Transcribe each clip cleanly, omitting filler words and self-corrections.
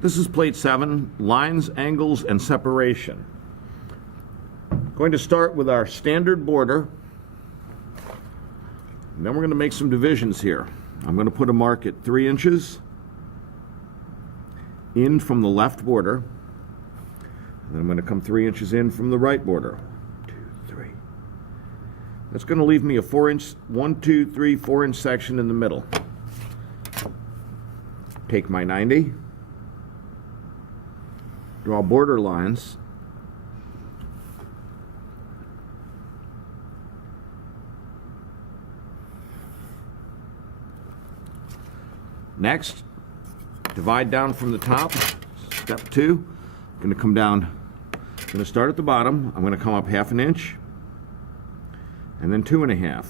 This is plate 7, lines, angles, and separation. Going to start with our standard border, and then we're going to make some divisions here. I'm going to put a mark at 3 inches in from the left border, and then I'm going to come 3 inches in from the right border. 1, 2, 3. That's going to leave me a 4-inch, 1, 2, 3, 4-inch section in the middle. Take my 90, draw border lines, next, divide down from the top. Step 2, I'm going to come down, I'm going to start at the bottom, I'm going to come up 1/2 inch, and then 2 1/2,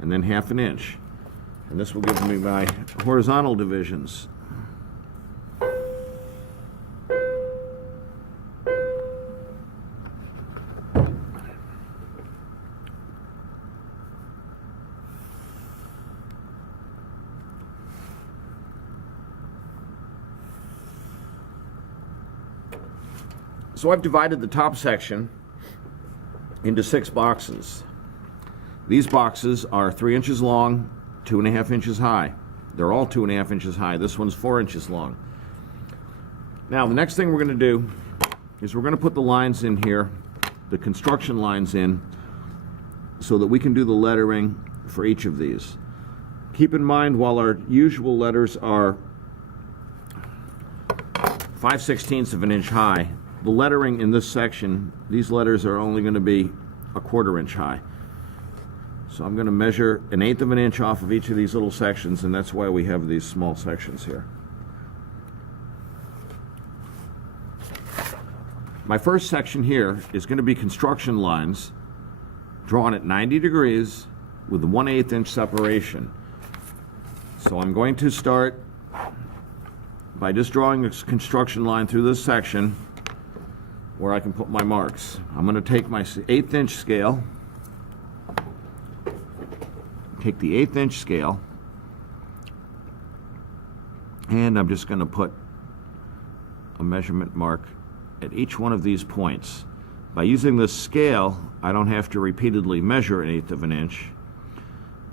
and then 1/2 inch. And this will give me my horizontal divisions. So I've divided the top section into 6 boxes. These boxes are 3 inches long, 2 1/2 inches high. They're all 2 1/2 inches high. This one's 4 inches long. Now the next thing we're going to do is we're going to put the lines in here, the construction lines in, so that we can do the lettering for each of these. Keep in mind, while our usual letters are 5/16 of an inch high, the lettering in this section, these letters are only going to be 1/4 inch high. So I'm going to measure 1/8 of an inch off of each of these little sections, and that's why we have these small sections here. My first section here is going to be construction lines drawn at 90 degrees with a 1/8 inch separation. So I'm going to start by just drawing a construction line through this section where I can put my marks. I'm going to take my 1/8 inch scale, take the 1/8 inch scale, and I'm just going to put a measurement mark at each one of these points. By using this scale, I don't have to repeatedly measure 1/8 of an inch,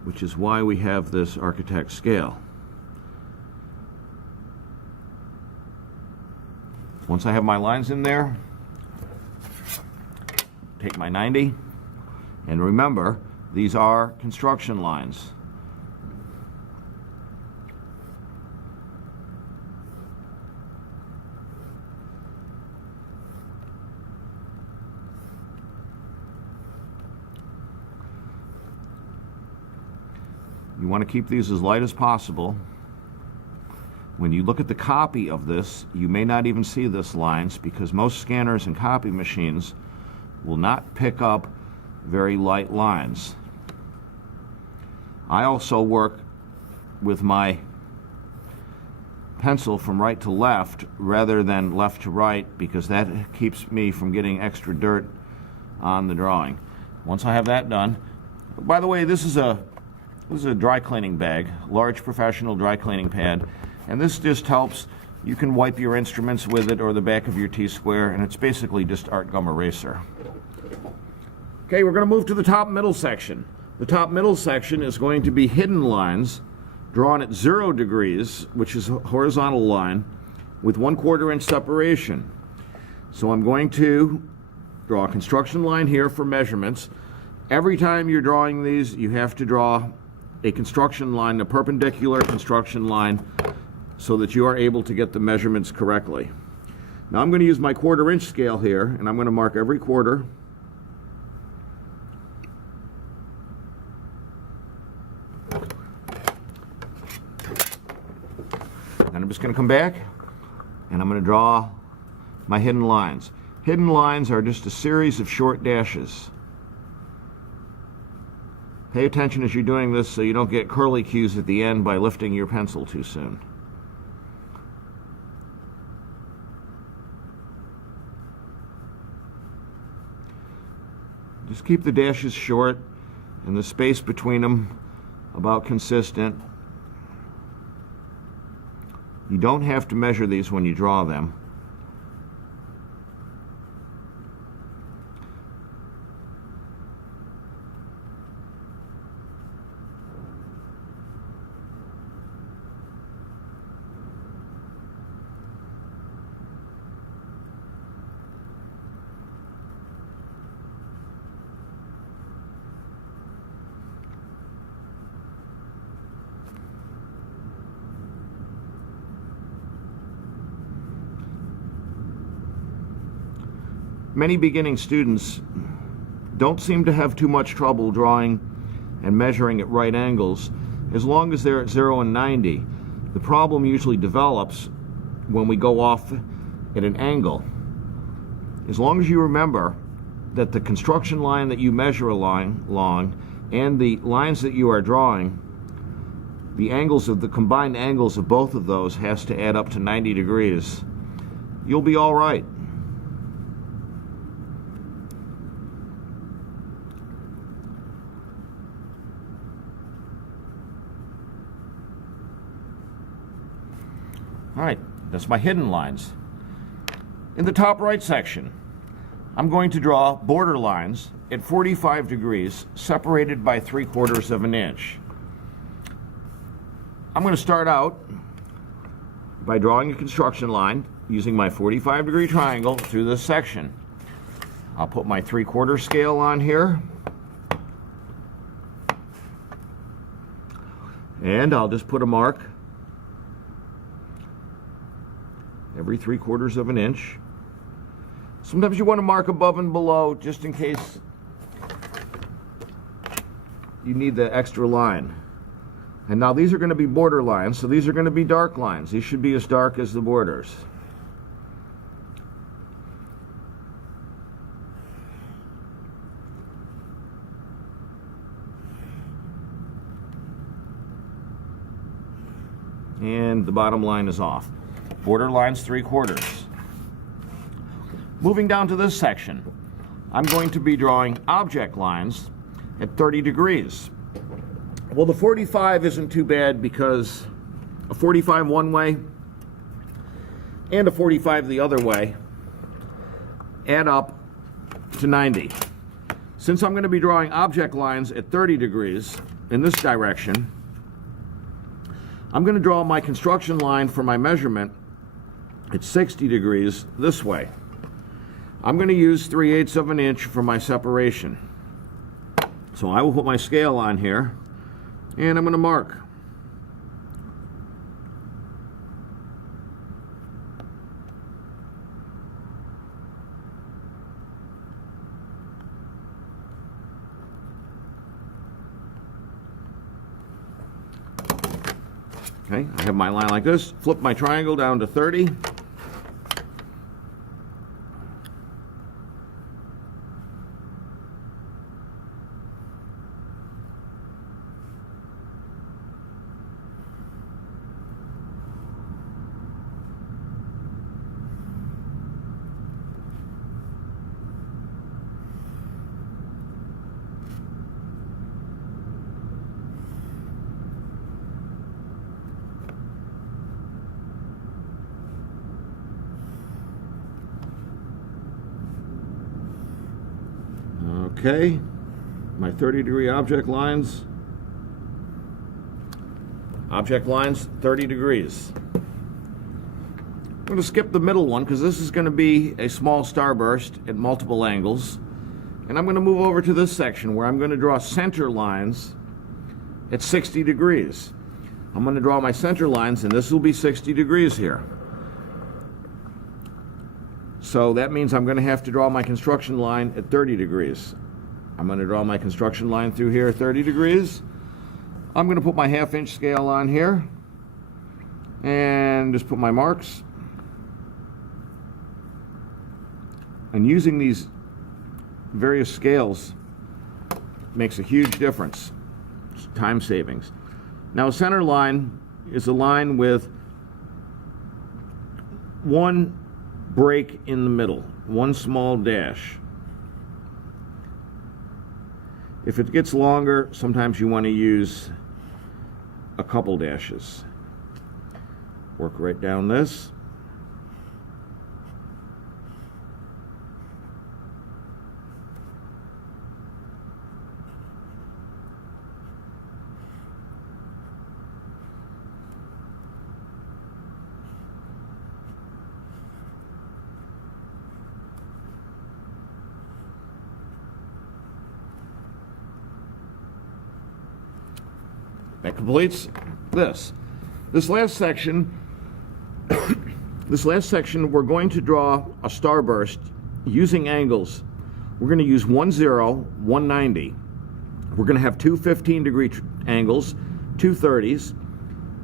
which is why we have this architect scale. Once I have my lines in there, take my 90, and remember, these are construction lines. You want to keep these as light as possible. When you look at the copy of this, you may not even see this lines, because most scanners and copy machines will not pick up very light lines. I also work with my pencil from right to left rather than left to right, because that keeps me from getting extra dirt on the drawing. Once I have that done, by the way, this is a dry cleaning bag, large professional dry cleaning pad, and this just helps. You can wipe your instruments with it or the back of your T-square, and it's basically just art gum eraser. Okay, we're going to move to the top middle section. The top middle section is going to be hidden lines drawn at 0 degrees, which is a horizontal line, with 1/4 inch separation. So I'm going to draw a construction line here for measurements. Every time you're drawing these, you have to draw a construction line, a perpendicular construction line, so that you are able to get the measurements correctly. Now I'm going to use my 1/4 inch scale here, and I'm going to mark every quarter. Then I'm just going to come back, and I'm going to draw my hidden lines. Hidden lines are just a series of short dashes. Pay attention as you're doing this so you don't get curlicues at the end by lifting your pencil too soon. Just keep the dashes short, and the space between them about consistent. You don't have to measure these when you draw them. Many beginning students don't seem to have too much trouble drawing and measuring at right angles as long as they're at 0 and 90. The problem usually develops when we go off at an angle. As long as you remember that the construction line that you measure along and the lines that you are drawing, the angles of the combined angles of both of those has to add up to 90 degrees, you'll be all right. All right, that's my hidden lines. In the top right section, I'm going to draw border lines at 45 degrees separated by 3/4 of an inch. I'm going to start out by drawing a construction line using my 45-degree triangle through this section. I'll put my 3/4 scale on here, and I'll just put a mark every 3/4 of an inch. Sometimes you want to mark above and below just in case you need the extra line. And now these are going to be border lines, so these are going to be dark lines. These should be as dark as the borders. And the bottom line is off. Border lines 3/4. Moving down to this section, I'm going to be drawing object lines at 30 degrees. Well, the 45 isn't too bad because a 45 one way and a 45 the other way add up to 90. Since I'm going to be drawing object lines at 30 degrees in this direction, I'm going to draw my construction line for my measurement at 60 degrees this way. I'm going to use 3/8 of an inch for my separation. So I will put my scale on here and I'm going to mark. Okay, I have my line like this. Flip my triangle down to 30. Okay, my 30-degree object lines. Object lines, 30 degrees. I'm going to skip the middle one because this is going to be a small starburst at multiple angles. And I'm going to move over to this section where I'm going to draw center lines at 60 degrees. I'm going to draw my center lines, and this will be 60 degrees here. So that means I'm going to have to draw my construction line at 30 degrees. I'm going to draw my construction line through here at 30 degrees. I'm going to put my 1/2 inch scale on here and just put my marks. And using these various scales makes a huge difference. It's time savings. Now, a center line is a line with one break in the middle, one small dash. If it gets longer, sometimes you want to use a couple dashes. Work right down this. That completes this. This last section, we're going to draw a starburst using angles. We're going to use 1, 0, 190. We're going to have two 15-degree angles, two 30s,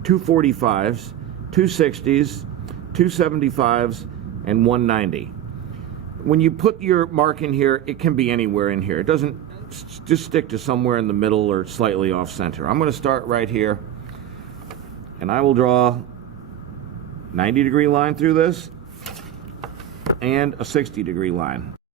two 45s, two 60s, two 75s, and 190. When you put your mark in here, it can be anywhere in here. It doesn't just stick to somewhere in the middle or slightly off center. I'm going to start right here, and I will draw 90-degree line through this and a 60-degree line.